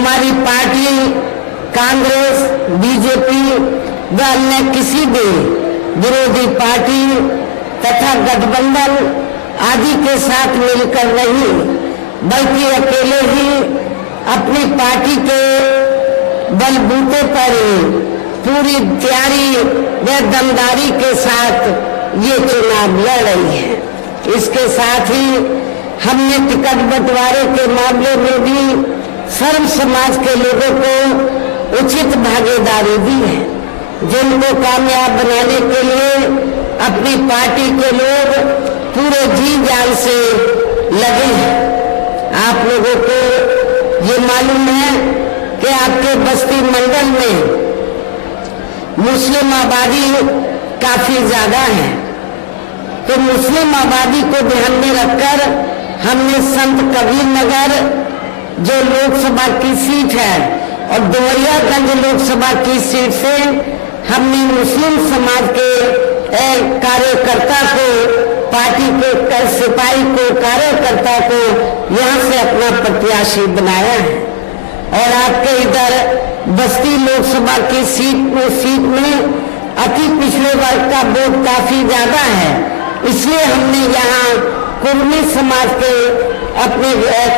हमारी party Congress, BJP व अन्य किसी भी विरोधी पार्टी तथा गठबंधन आदि के साथ मिलकर नहीं, बल्कि अकेले ही अपनी पार्टी के बलबूते पर पूरी तैयारी व दमदारी के साथ ये चुनाव लड़ रही है। इसके साथ ही हमने टिकट बंटवारे के मामले में भी सर्व समाज के लोगों को उचित भागीदारी दी है, जिनको कामयाब बनाने के लिए अपनी पार्टी के लोग पूरे जी जान से लगे हैं। आप लोगों को ये मालूम है कि आपके बस्ती मंडल में मुस्लिम आबादी काफी ज्यादा है, तो मुस्लिम आबादी को ध्यान में रखकर हमने संत कबीर नगर जो लोकसभा की सीट है और डुमरियागंज लोकसभा की सीट से हमने मुस्लिम समाज के कार्यकर्ता को, पार्टी के सिपाही को, कार्यकर्ता को यहाँ से अपना प्रत्याशी बनाया है। और आपके इधर बस्ती लोकसभा की सीट में अति पिछड़े वर्ग का वोट काफी ज्यादा है, इसलिए हमने यहाँ कुर्मी समाज के अपने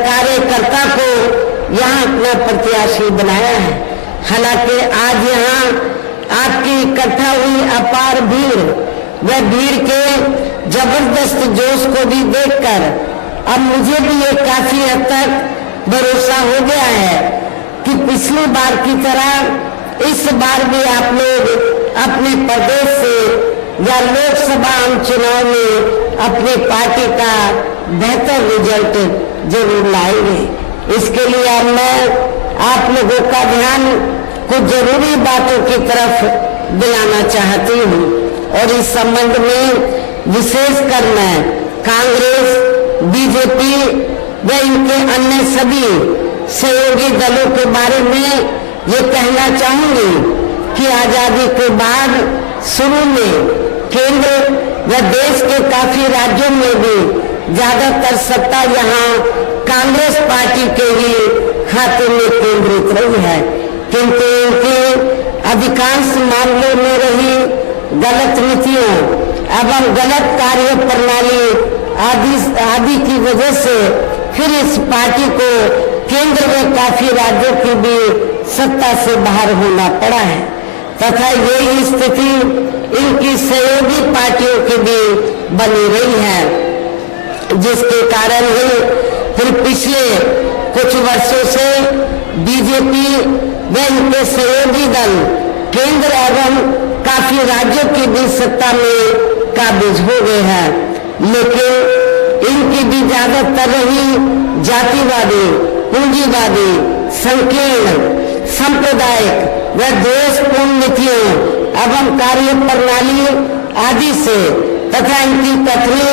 कार्यकर्ता को यहाँ अपना प्रत्याशी बनाया है। हालांकि आज यहाँ आपकी इकट्ठा हुई अपार भीड़ व भीड़ के जबरदस्त जोश को भी देखकर अब मुझे भी ये काफी हद तक भरोसा हो गया है कि पिछली बार की तरह इस बार भी आप लोग अपने प्रदेश से या लोकसभा आम चुनाव में अपनी पार्टी का बेहतर रिजल्ट जरूर लाएंगे। इसके लिए अब मैं आप लोगों का ध्यान कुछ जरूरी बातों की तरफ दिलाना चाहती हूँ और इस संबंध में विशेषकर मैं कांग्रेस, बीजेपी व इनके अन्य सभी सहयोगी दलों के बारे में ये कहना चाहूंगी कि आजादी के बाद शुरू में केंद्र व देश के काफी राज्यों में भी ज्यादातर सत्ता यहाँ कांग्रेस पार्टी के ही खाते में केंद्रित रही है, किंतु इनके अधिकांश मामलों में रही गलत नीतियों एवं गलत कार्य प्रणाली आदि की वजह से फिर इस पार्टी को केंद्र में काफी राज्यों की भी सत्ता से बाहर होना पड़ा है तथा यही स्थिति इनकी सहयोगी पार्टियों की भी बनी रही है, जिसके कारण ही फिर पिछले कुछ वर्षों से बीजेपी व इनके सहयोगी दल केंद्र एवं काफी राज्यों की भी सत्ता में काबिज हो गए हैं, लेकिन इनकी भी ज्यादातर रही जातिवादी, पूंजीवादी, संकीर्ण, सांप्रदायिक व देशपूर्ण नीतियों एवं कार्य प्रणाली आदि से तथा इनकी कथनी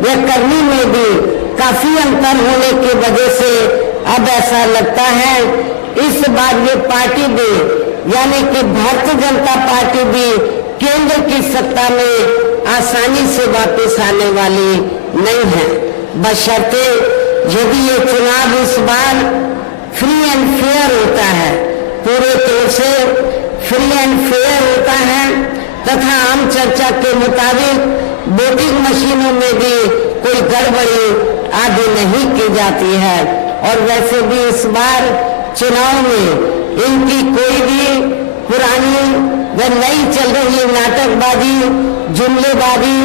व करनी में भी काफी अंतर होने की वजह से अब ऐसा लगता है इस बार ये पार्टी भी यानी कि भारतीय जनता पार्टी भी केंद्र की सत्ता में आसानी से वापस आने वाली नहीं है, बशर्ते यदि ये चुनाव इस बार फ्री एंड फेयर होता है, पूरे तौर से फ्री एंड फेयर होता है तथा आम चर्चा के मुताबिक वोटिंग मशीनों में भी कोई गड़बड़ी आदि नहीं की जाती है और वैसे भी इस बार चुनाव में इनकी कोई भी पुरानी व नई चल रही नाटकबाजी, जुमलेबाजी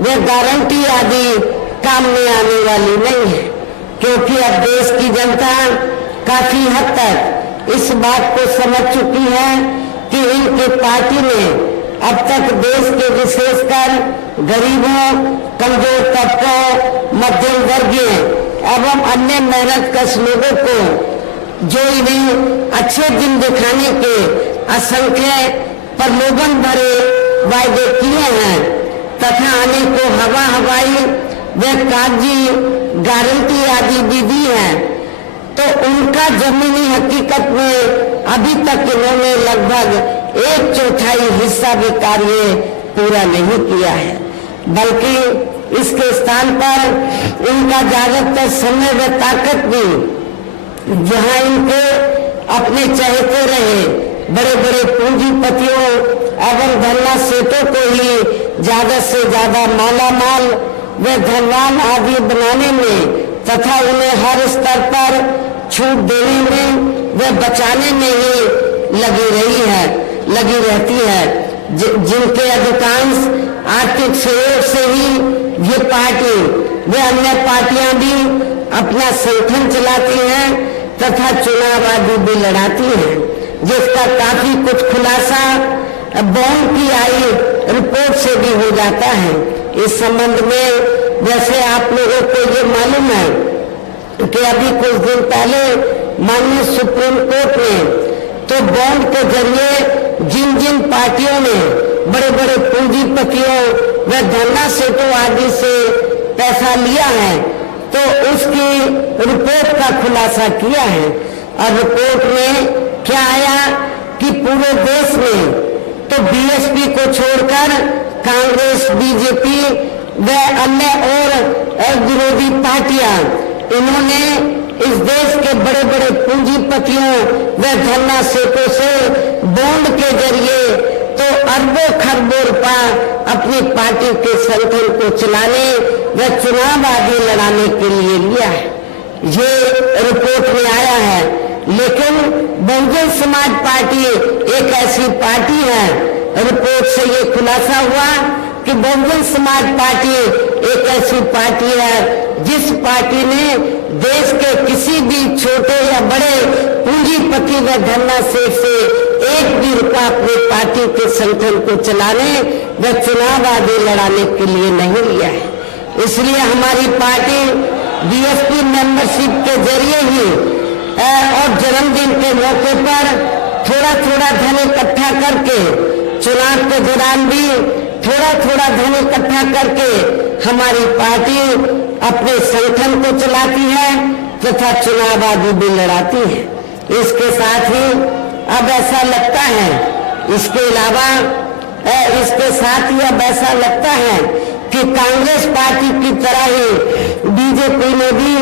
व गारंटी आदि काम में आने वाली नहीं है, क्योंकि अब देश की जनता काफी हद तक इस बात को समझ चुकी है कि इनकी पार्टी ने अब तक देश के विशेषकर गरीबों, कमजोर तबकों, मध्यम वर्गीय एवं अन्य मेहनतकश लोगों को जो इन्हें अच्छे दिन दिखाने के असंख्य प्रलोभन भरे वायदे किए हैं तथा अनेकों हवाई व कागजी गारंटी आदि भी दी है, तो उनका जमीनी हकीकत में अभी तक इन्होंने लगभग 1/4 हिस्सा भी कार्य पूरा नहीं किया है, बल्कि इसके स्थान पर इनका ज्यादातर समय व ताकत भी जहां इनके अपने चहेते रहे बड़े बड़े पूंजीपतियों एवं धनना सेठों को ही ज्यादा से ज्यादा माला माल व धनवान आदि बनाने में तथा उन्हें हर स्तर पर छूट देने में व बचाने में ही लगी रहती है, जिनके अधिकांश आर्थिक सहयोग से ही ये पार्टी व अन्य पार्टियां भी अपना संगठन चलाती हैं तथा चुनाव आदि भी लड़ाती हैं, जिसका काफी कुछ खुलासा बॉन्ड की आई रिपोर्ट से भी हो जाता है। इस संबंध में जैसे आप लोगों को ये मालूम है कि अभी कुछ दिन पहले माननीय सुप्रीम कोर्ट ने तो बॉन्ड के जरिए जिन जिन पार्टियों ने बड़े बड़े पूंजीपतियों व धनना सेठों आदि से पैसा लिया है तो उसकी रिपोर्ट का खुलासा किया है। और रिपोर्ट में क्या आया कि पूरे देश में तो बीएसपी को छोड़कर कांग्रेस, बीजेपी व अन्य और विरोधी पार्टियां इन्होंने इस देश के बड़े बड़े पूंजीपतियों व धनना सेठों से बॉन्ड के जरिए तो अरबों खरबों रुपया अपनी पार्टी के संगठन को चलाने व चुनाव आदि लड़ाने के लिए लिया है, ये रिपोर्ट में आया है। लेकिन बहुजन समाज पार्टी एक ऐसी पार्टी है, रिपोर्ट से ये खुलासा हुआ कि बहुजन समाज पार्टी एक ऐसी पार्टी है जिस पार्टी ने देश के किसी भी छोटे या बड़े पूंजीपति व धनना सेठ से एक भी रुपया अपनी पार्टी के संगठन को चलाने व चुनाव आदि लड़ाने के लिए नहीं लिया है। इसलिए हमारी पार्टी बीएसपी मेंबरशिप के जरिए ही और जन्मदिन के मौके पर थोड़ा थोड़ा धन इकट्ठा करके चुनाव के दौरान भी थोड़ा थोड़ा धन इकट्ठा करके हमारी पार्टी अपने संगठन को चलाती है तथा चुनाव आदि भी लड़ाती है। इसके साथ ही अब ऐसा लगता है, इसके अलावा इसके साथ ही अब ऐसा लगता है कि कांग्रेस पार्टी की तरह ही बीजेपी ने भी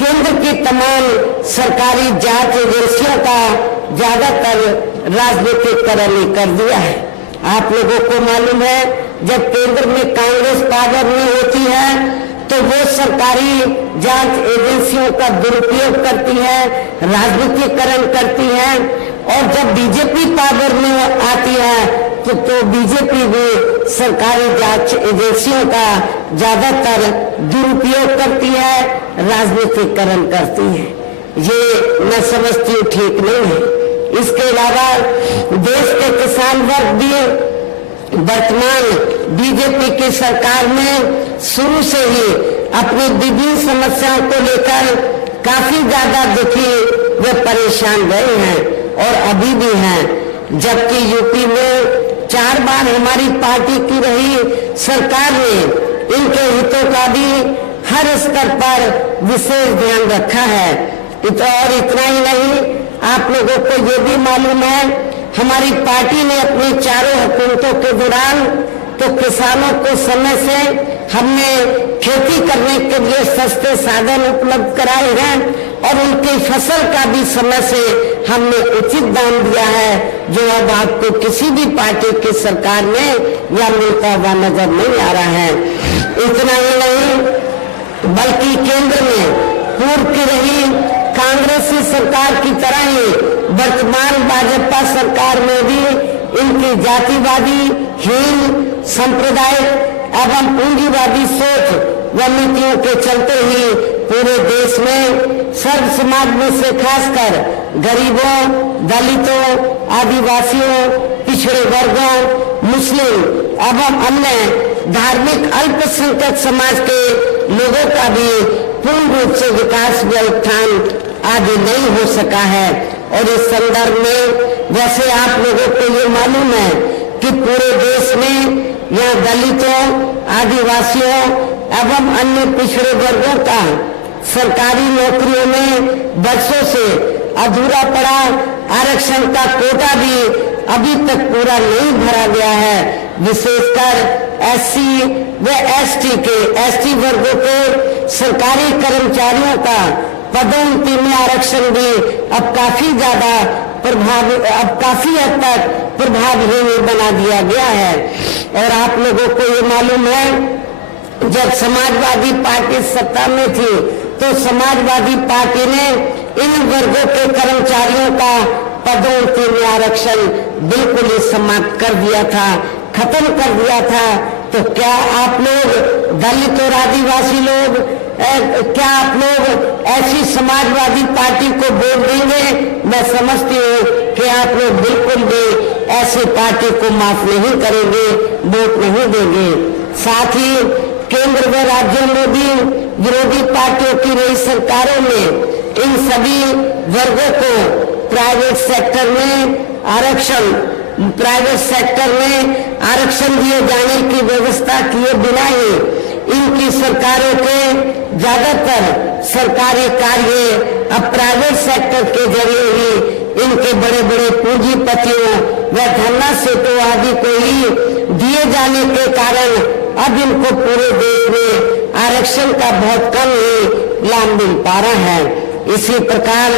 केंद्र की तमाम सरकारी जांच एजेंसियों का ज्यादातर राजनीतिकरण कर दिया है। आप लोगों को मालूम है जब केंद्र में कांग्रेस पावर में होती है तो वो सरकारी जांच एजेंसियों का दुरुपयोग करती है, राजनीतिकरण करती है, और जब बीजेपी पावर में आती है तो बीजेपी भी सरकारी जांच एजेंसियों का ज्यादातर दुरुपयोग करती है, राजनीतिकरण करती है। ये मैं समझती हूँ ठीक नहीं है। इसके अलावा देश के किसान वर्ग भी वर्तमान बीजेपी की सरकार में शुरू से ही अपनी विभिन्न समस्याओं को लेकर काफी ज्यादा दुखी व परेशान रहे हैं और अभी भी हैं। जबकि यूपी में 4 बार हमारी पार्टी की रही सरकार ने इनके हितों का भी हर स्तर पर विशेष ध्यान रखा है। और इतना ही नहीं, आप लोगों को ये भी मालूम है हमारी पार्टी ने अपनी चारों हुकूमतों के दौरान तो किसानों को समय से हमने खेती करने के लिए सस्ते साधन उपलब्ध कराए हैं और उनकी फसल का भी समय से हमने उचित दाम दिया है, जो अब आपको किसी भी पार्टी की सरकार में या मिलता हुआ नजर नहीं आ रहा है। इतना ही नहीं बल्कि केंद्र में पूर्व की रही कांग्रेसी सरकार की तरह ही वर्तमान भाजपा सरकार में भी इनकी जातिवादी, हीन, सांप्रदायिक एवं पूंजीवादी सोच व नीतियों के चलते ही पूरे देश में सर्व समाज में से खासकर गरीबों, दलितों, आदिवासियों, पिछड़े वर्गों, मुस्लिम एवं अन्य धार्मिक अल्पसंख्यक समाज के लोगों का भी पूर्ण रूप से विकास व उत्थान आदि नहीं हो सका है। और इस संदर्भ में जैसे आप लोगों को ये मालूम है कि पूरे देश में यहाँ दलितों, आदिवासियों एवं अन्य पिछड़े वर्गों का सरकारी नौकरियों में वर्षों से अधूरा पड़ा आरक्षण का कोटा भी अभी तक पूरा नहीं भरा गया है। विशेषकर एससी व एसटी वर्गों के सरकारी कर्मचारियों का पदोन्नति में आरक्षण भी अब काफी हद तक प्रभावहीन बना दिया गया है। और आप लोगों को ये मालूम है, जब समाजवादी पार्टी सत्ता में थी तो समाजवादी पार्टी ने इन वर्गों के कर्मचारियों का पदोन्नति में आरक्षण बिल्कुल ही समाप्त कर दिया था, खत्म कर दिया था। तो क्या आप लोग दलित और आदिवासी लोग, क्या आप लोग ऐसी समाजवादी पार्टी को वोट देंगे? मैं समझती हूँ कि आप लोग बिल्कुल भी ऐसी पार्टी को माफ नहीं करेंगे, वोट नहीं देंगे। साथ ही केंद्र व राज्यों में भी विरोधी पार्टियों की नई सरकारों में इन सभी वर्गों को प्राइवेट सेक्टर में आरक्षण दिए जाने की व्यवस्था किए बिना ही इनकी सरकारों के ज्यादातर सरकारी कार्य अब प्राइवेट सेक्टर के जरिए ही इनके बड़े बड़े पूंजीपतियों व धन्ना सेठों आदि को ही दिए जाने के कारण अब इनको पूरे देश में आरक्षण का बहुत कम ही लाभ मिल पा रहा है। इसी प्रकार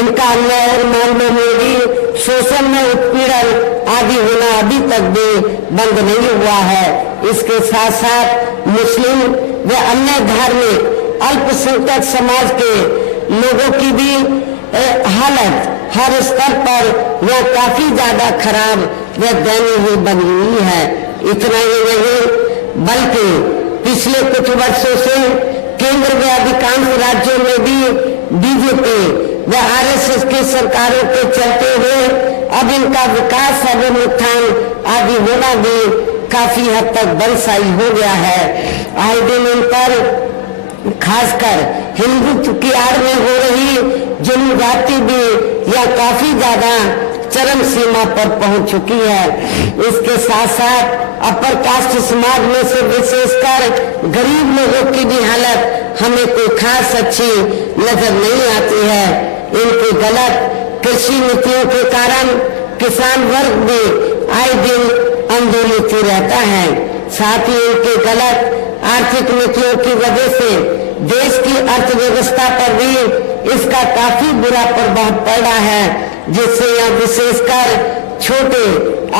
इनका अन्य और मामलों में भी शोषण में उत्पीड़न आदि होना अभी तक भी बंद नहीं हुआ है। इसके साथ साथ मुस्लिम व अन्य धार्मिक अल्पसंख्यक समाज के लोगों की भी हालत हर स्तर पर वह काफी ज्यादा खराब व दयनीय बनी हुई है। इतना ही नहीं बल्कि पिछले कुछ वर्षों से केंद्र के अधिकांश राज्यों में भी बीजेपी व आरएसएस की सरकारों के चलते हुए अब इनका विकास एवं उत्थान आदि होना भी काफी हद तक बलशाली हो गया है। आए दिन इन पर खासकर हिंदुत्व की आड़ में हो रही जुल्म जाति भी यह काफी ज्यादा चरम सीमा पर पहुंच चुकी है। इसके साथ साथ अपर कास्ट समाज में से विशेषकर गरीब लोगों की भी हालत हमें कोई खास अच्छी नजर नहीं आती है। इनकी गलत कृषि नीतियों के कारण किसान वर्ग भी आए दिन आंदोलित रहता है। साथ ही इनके गलत आर्थिक नीतियों की वजह से देश की अर्थव्यवस्था पर भी इसका काफी बुरा प्रभाव पड़ा है, जिससे यह विशेषकर छोटे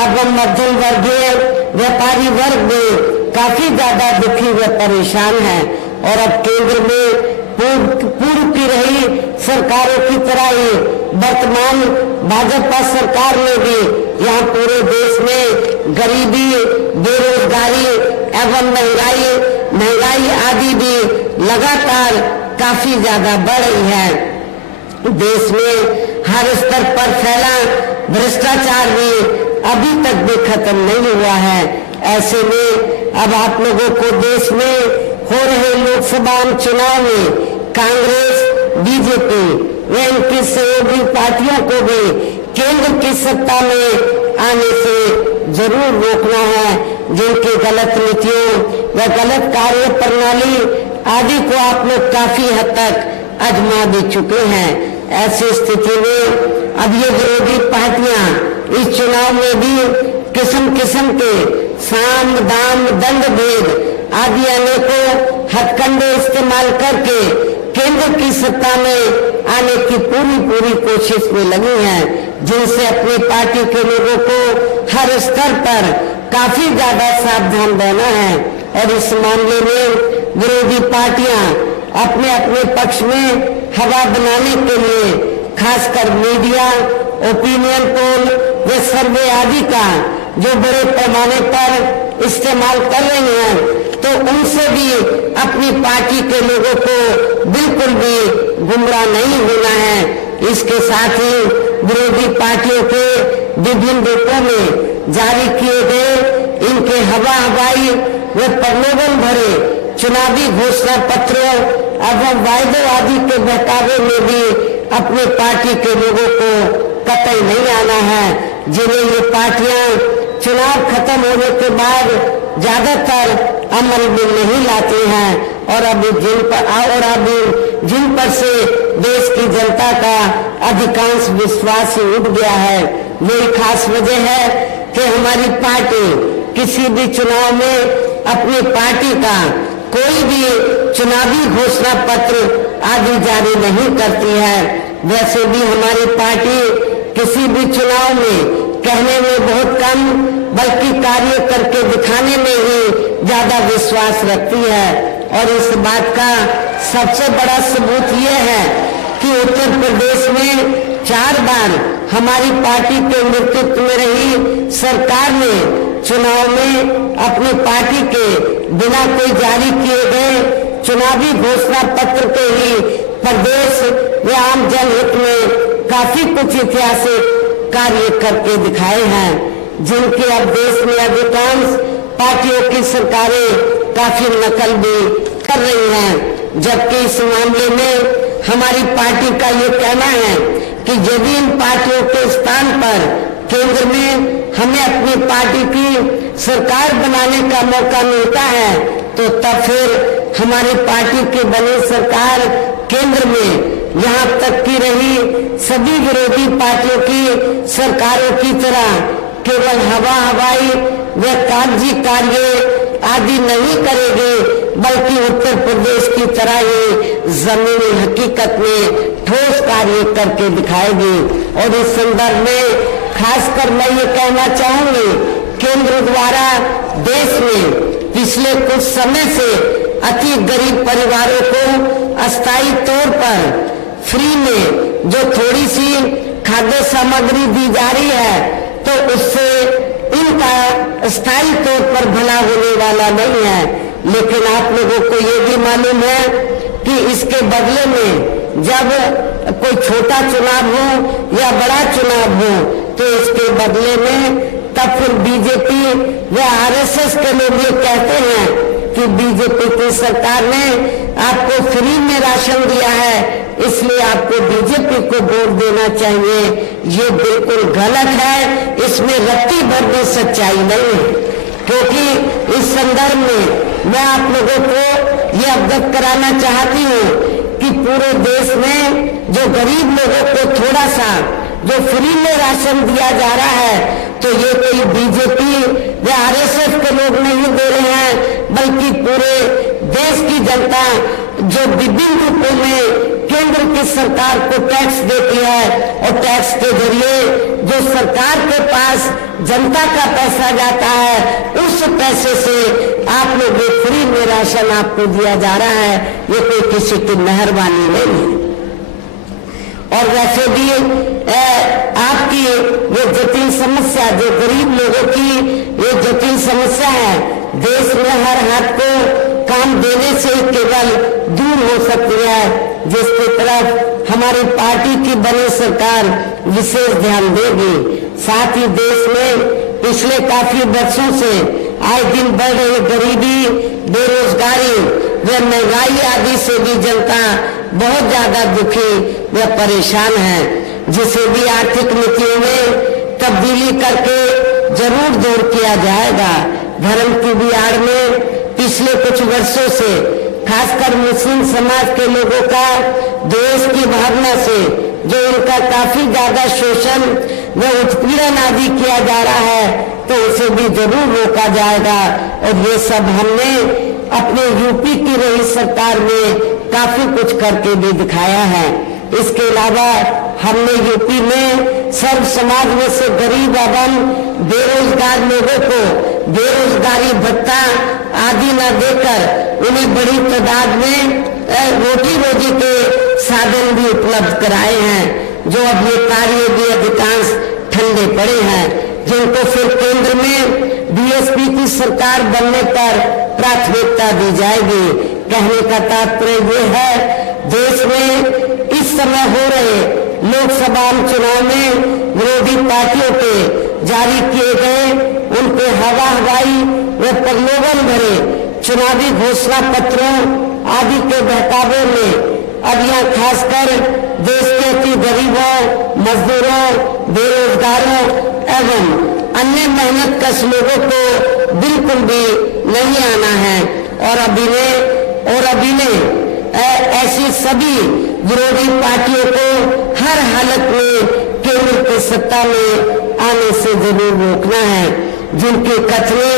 एवं मध्यम वर्गीय व्यापारी वर्ग भी काफी ज्यादा दुखी व परेशान है। और अब केंद्र में पूर्व की रही सरकारों की तरह ही वर्तमान भाजपा सरकार में भी यहाँ पूरे देश में गरीबी, बेरोजगारी एवं महंगाई आदि भी लगातार काफी ज्यादा बढ़ रही है। देश में हर स्तर पर फैला भ्रष्टाचार भी अभी तक भी खत्म नहीं हुआ है। ऐसे में अब आप लोगों को देश में हो रहे लोकसभा चुनाव में कांग्रेस, बीजेपी व इनकी सहयोगी पार्टियों को भी केंद्र की सत्ता में आने से जरूर रोकना है। जिनकी गलत नीतियों व गलत कार्य प्रणाली आदि को आप लोग काफी हद तक आजमा भी चुके हैं। ऐसी स्थिति में अब ये विरोधी पार्टियां इस चुनाव में भी किस्म किस्म के साम दाम दंड भेद आदि अनेकों हथकंडे इस्तेमाल करके केंद्र की सत्ता में आने की पूरी कोशिश में लगी हैं, जिनसे अपनी पार्टी के लोगों को हर स्तर पर काफी ज्यादा सावधान रहना है। और इस मामले में विरोधी पार्टियां अपने अपने पक्ष में हवा बनाने के लिए खासकर मीडिया, ओपिनियन पोल व सर्वे आदि का जो बड़े पैमाने पर इस्तेमाल कर रहे हैं, तो उनसे भी अपनी पार्टी के लोगों को बिल्कुल भी गुमराह नहीं होना है। इसके साथ ही विरोधी पार्टियों के विभिन्न रूपों में जारी किए गए इनके हवाई व प्रलोभन भरे चुनावी घोषणा पत्रों एवं वायदों आदि के बहकावे में भी अपनी पार्टी के लोगों को कतई नहीं आना है, जिन्हें ये पार्टियां चुनाव खत्म होने के बाद ज्यादातर अमल में नहीं लाती हैं। और अभी जिन पर से देश की जनता का अधिकांश विश्वास ही उठ गया है, यही खास वजह है कि हमारी पार्टी किसी भी चुनाव में अपनी पार्टी का कोई भी चुनावी घोषणा पत्र आदि जारी नहीं करती है। वैसे भी हमारी पार्टी किसी भी चुनाव में कहने में बहुत कम बल्कि कार्य करके दिखाने में ही ज्यादा विश्वास रखती है। और इस बात का सबसे बड़ा सबूत ये है कि उत्तर प्रदेश में 4 बार हमारी पार्टी के नेतृत्व में रही सरकार ने चुनाव में अपनी पार्टी के बिना कोई जारी किए गए चुनावी घोषणा पत्र के ही प्रदेश व आम जनहित में काफी कुछ ऐतिहासिक कार्य करके दिखाए हैं, जिनके अब देश में अधिकांश पार्टियों की सरकारें काफी नकल भी कर रही हैं। जबकि इस मामले में हमारी पार्टी का ये कहना है कि यदि इन पार्टियों के स्थान पर केंद्र में हमें अपनी पार्टी की सरकार बनाने का मौका मिलता है तो तब फिर हमारी पार्टी की बनी सरकार केंद्र में यहाँ तक की रही सभी विरोधी पार्टियों की सरकारों की तरह केवल हवाई व कागजी कार्य आदि नहीं करेगी, बल्कि उत्तर प्रदेश की तरह ही जमीनी हकीकत में ठोस कार्य करके दिखाएगी। और इस संदर्भ में खासकर मैं ये कहना चाहूंगी, केंद्र द्वारा देश में पिछले कुछ समय से अति गरीब परिवारों को अस्थायी तौर पर फ्री में जो थोड़ी सी खाद्य सामग्री दी जा रही है, तो उससे इनका स्थायी तौर पर भला होने वाला नहीं है। लेकिन आप लोगों को ये भी मालूम है कि इसके बदले में जब कोई छोटा चुनाव हो या बड़ा चुनाव हो तो इसके बदले में तब फिर बीजेपी व आरएसएस के लोग ये कहते हैं कि बीजेपी की सरकार ने आपको फ्री में राशन दिया है, इसलिए आपको बीजेपी को वोट देना चाहिए। ये बिल्कुल गलत है, इसमें रत्ती भर भी सच्चाई नहीं है। क्योंकि इस संदर्भ में मैं आप लोगों को ये अवगत कराना चाहती हूँ कि पूरे देश में जो गरीब लोगों को थोड़ा सा जो फ्री में राशन दिया जा रहा है, तो ये कोई बीजेपी या आरएसएस के लोग नहीं दे रहे हैं, बल्कि पूरे देश की जनता जो विभिन्न रूपों में केंद्र की सरकार को टैक्स देती है और टैक्स के जरिए जो सरकार के पास जनता का पैसा जाता है, उस पैसे से आप लोग फ्री में राशन आपको दिया जा रहा है। ये कोई किसी की मेहरबानी नहीं है। और वैसे भी आपकी ये जटिल समस्या, जो गरीब लोगों की ये जटिल समस्या है, देश में हर हाथ को काम देने से केवल दूर हो सकती है, जिसकी तरफ हमारी पार्टी की बनी सरकार विशेष ध्यान देगी। साथ ही देश में पिछले काफी वर्षों से आए दिन बढ़ रही गरीबी, बेरोजगारी व महंगाई आदि से भी जनता बहुत ज्यादा दुखी व परेशान है, जिसे भी आर्थिक नीतियों में तब्दीली करके जरूर दूर किया जाएगा। धर्म की भी आड़ में पिछले कुछ वर्षों से खासकर मुस्लिम समाज के लोगों का देश की भावना से जो इनका काफी ज्यादा शोषण व उत्पीड़न आदि किया जा रहा है, तो उसे भी जरूर रोका जाएगा। और ये सब हमने अपने यूपी की रही सरकार में काफी कुछ करके भी दिखाया है। इसके अलावा हमने यूपी में सर्व समाज में से गरीब एवं बेरोजगार लोगों को बेरोजगारी भत्ता आदि न देकर उन्हें बड़ी तादाद में रोटी रोजी के साधन भी उपलब्ध कराए हैं, जो अब ये कार्य भी अधिकांश ठंडे पड़े हैं, जिनको फिर केंद्र में बीएसपी की सरकार बनने पर प्राथमिकता दी जाएगी। कहने का तात्पर्य ये है, देश में इस समय हो रहे लोकसभा चुनाव में विरोधी पार्टियों के जारी किए गए उनके हवाई व प्रलोभन भरे चुनावी घोषणा पत्रों आदि के बहकावे में अब यहाँ खासकर देश के अति गरीबों, मजदूरों, बेरोजगारों एवं अन्य मेहनतकश लोगों को बिल्कुल भी नहीं आना है। और अभी ने ऐसी सभी विरोधी पार्टियों को हर हालत में केंद्र की सत्ता में आने से जरूर रोकना है, जिनके कथने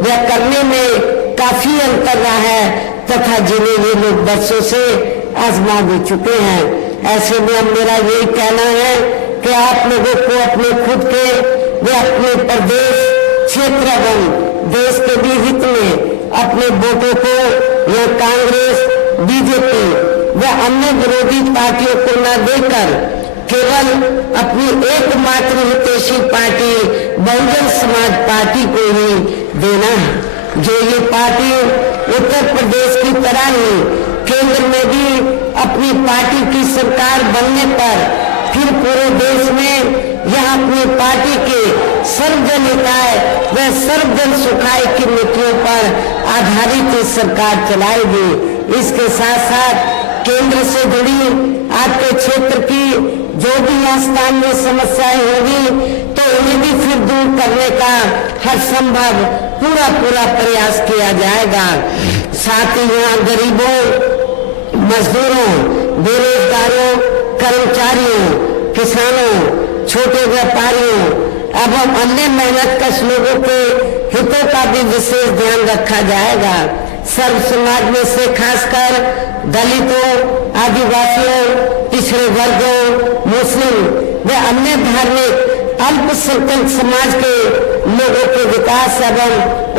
व करने में काफी अंतर रहा है तथा जिन्हें ये लोग वर्षों से आजमा भी चुके हैं। ऐसे में अब मेरा यही कहना है कि आप लोगों को अपने खुद के व अपने प्रदेश क्षेत्र एवं देश के भी हित में अपने वोटों को या कांग्रेस, बीजेपी व अन्य विरोधी पार्टियों को न देकर केवल अपनी एकमात्र हितैषी पार्टी बहुजन समाज पार्टी को ही देना है। जो ये पार्टी उत्तर प्रदेश की तरह ही केंद्र में भी अपनी पार्टी की सरकार बनने पर फिर पूरे देश में यह अपनी पार्टी के सर्वजन हिताय व सर्वजन सुखाय की नीतियों पर आधारित सरकार चलाएगी। इसके साथ साथ केंद्र से जुड़ी आपके क्षेत्र की जो भी स्थानीय समस्याएं होगी तो उन्हें भी फिर दूर करने का हर संभव पूरा प्रयास किया जाएगा। साथ ही यहाँ गरीबों, मजदूरों, बेरोजगारों, कर्मचारियों, किसानों, छोटे व्यापारियों एवं अन्य मेहनतकश लोगों के हितों का भी विशेष ध्यान रखा जाएगा। सर्व समाज में से खासकर दलितों, आदिवासियों, पिछड़े वर्गों, मुस्लिम व अन्य धार्मिक अल्पसंख्यक समाज के लोगों के विकास एवं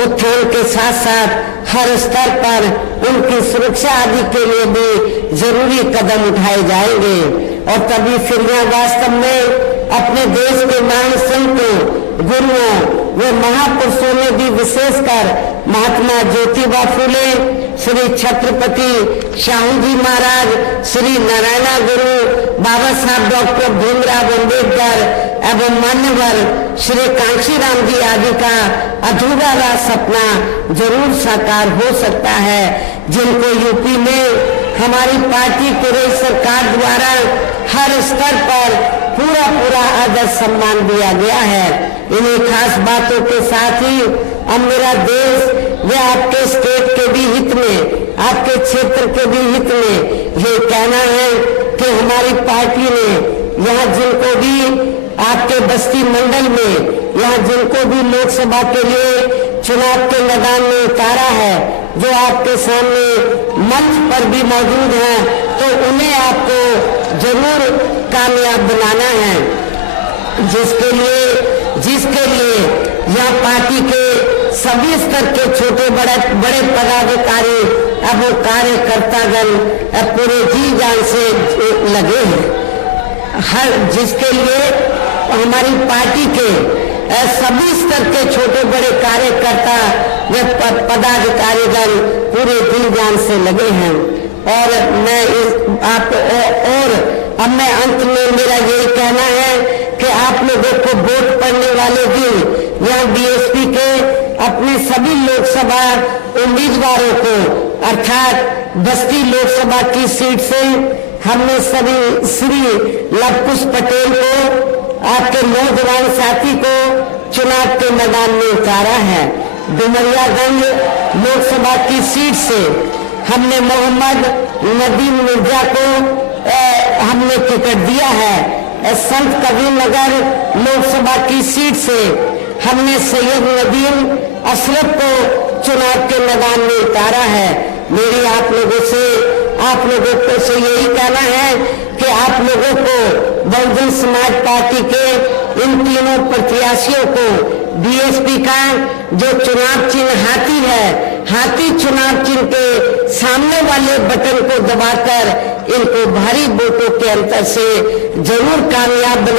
उत्थान के साथ साथ हर स्तर पर उनकी सुरक्षा आदि के लिए भी जरूरी कदम उठाए जाएंगे। और तभी फिर यहाँ वास्तव में अपने देश के महान संतों, गुरुओं व महापुरुषों ने भी विशेषकर महात्मा ज्योतिबा फूले, श्री छत्रपति शाहू जी महाराज, श्री नारायण गुरु, बाबा साहब डॉक्टर भीमराव अम्बेडकर एवं मान्यवर श्री कांशीराम जी आदि का अधूरा रहा सपना जरूर साकार हो सकता है, जिनको यूपी में हमारी पार्टी पूरी सरकार द्वारा हर स्तर पर पूरा आदर सम्मान दिया गया है। इन्हीं खास बातों के साथ ही अब मेरा देश व आपके स्टेट के भी हित में, आपके क्षेत्र के भी हित में ये कहना है कि हमारी पार्टी ने यहाँ जिनको भी आपके बस्ती मंडल में यहाँ जिनको भी लोकसभा के लिए चुनाव के मैदान में उतारा है, जो आपके सामने मंच पर भी मौजूद हैं, तो उन्हें आपको जरूर कामयाब बनाना है, जिसके लिए यह पार्टी के सभी स्तर के छोटे बड़े पदाधिकारी अब वो कार्यकर्तागण पूरे जी जान से लगे हैं। जिसके लिए हमारी पार्टी के सभी स्तर के छोटे बड़े कार्यकर्ता व पदाधिकारीगण पूरे दिल जान से लगे हैं। और अब मैं अंत में मेरा यही कहना है कि आप लोगों को वोट पड़ने वाले दिन यहाँ बीएसपी के अपने सभी लोकसभा उम्मीदवारों को अर्थात बस्ती लोकसभा की सीट से हमने सभी श्री लवकुश पटेल को, आपके नौजवान साथी को चुनाव के मैदान में उतारा है। डुमरियागंज लोकसभा की सीट से हमने मोहम्मद नदीम मिर्जा को हमने टिकट दिया है। संत कबीर नगर लोकसभा की सीट से हमने सैयद नदीम अशरफ को चुनाव के मैदान में उतारा है। मेरी आप लोगों को से यही कहना है कि आप लोगों को बहुजन समाज पार्टी के इन तीनों प्रत्याशियों को बीएसपी का जो चुनाव चिन्ह हाथी है, हाथी चुनाव चिन्ह के सामने वाले बटन को दबाकर इनको भारी वोटों के अंतर से जरूर कामयाब बना